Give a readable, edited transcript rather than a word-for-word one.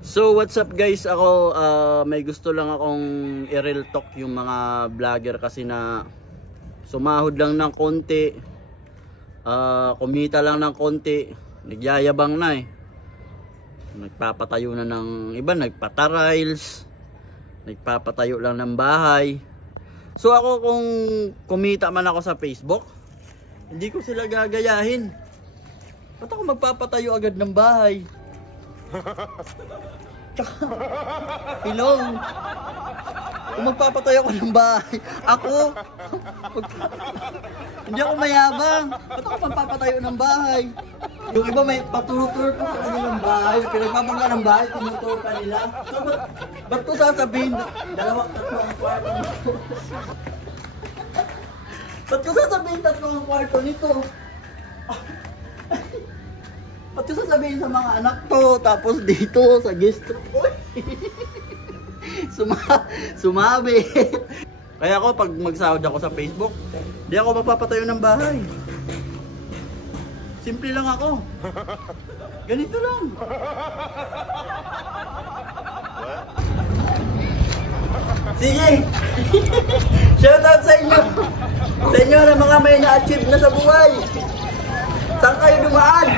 So what's up guys, ako may gusto lang akong i-real talk yung mga vlogger kasi na sumahod lang ng konti, kumita lang ng konti, nagyayabang na eh. Nagpapatayo na ng iba, nagpatariles, nagpapatayo lang ng bahay. So ako kung kumita man ako sa Facebook, hindi ko sila gagayahin. Ba't ako magpapatayo agad ng bahay? Ilong. Kung magpapatayo ako ng bahay, ako hindi ako mayabang. Ba't ako magpapatayo ng bahay? Yung iba may patutur pa sa kanilang bahay, pinagpapangga ng bahay, tinutur pa nila. So, ba't ko sasabihin, dalawang tatlong kwarto nito? Ba't ko sasabihin tatlong kwarto nito? Ba't ko sasabihin sa mga anak to, tapos dito sa guest room, sumabi. Kaya ako pag magsahod ako sa Facebook, di ako mapapatayo ng bahay. Simple lang ako. Ganito lang. Sige. Shoutout sa inyo. Sa inyo na mga may na-achieve na sa buhay. Saan kayo dumaan?